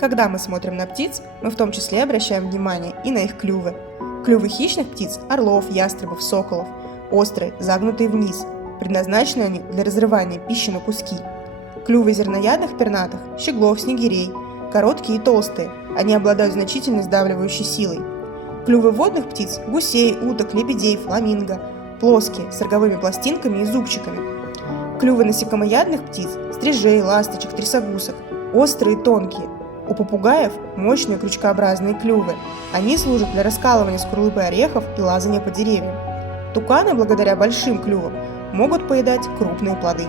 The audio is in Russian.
Когда мы смотрим на птиц, мы в том числе обращаем внимание и на их клювы. Клювы хищных птиц – орлов, ястребов, соколов – острые, загнутые вниз. Предназначены они для разрывания пищи на куски. Клювы зерноядных пернатых – щеглов, снегирей – короткие и толстые, они обладают значительной сдавливающей силой. Клювы водных птиц – гусей, уток, лебедей, фламинго – плоские, с роговыми пластинками и зубчиками. Клювы насекомоядных птиц – стрижей, ласточек, трясогусок – острые и тонкие. У попугаев мощные крючкообразные клювы. Они служат для раскалывания скорлупы орехов и лазания по деревьям. Туканы, благодаря большим клювам, могут поедать крупные плоды.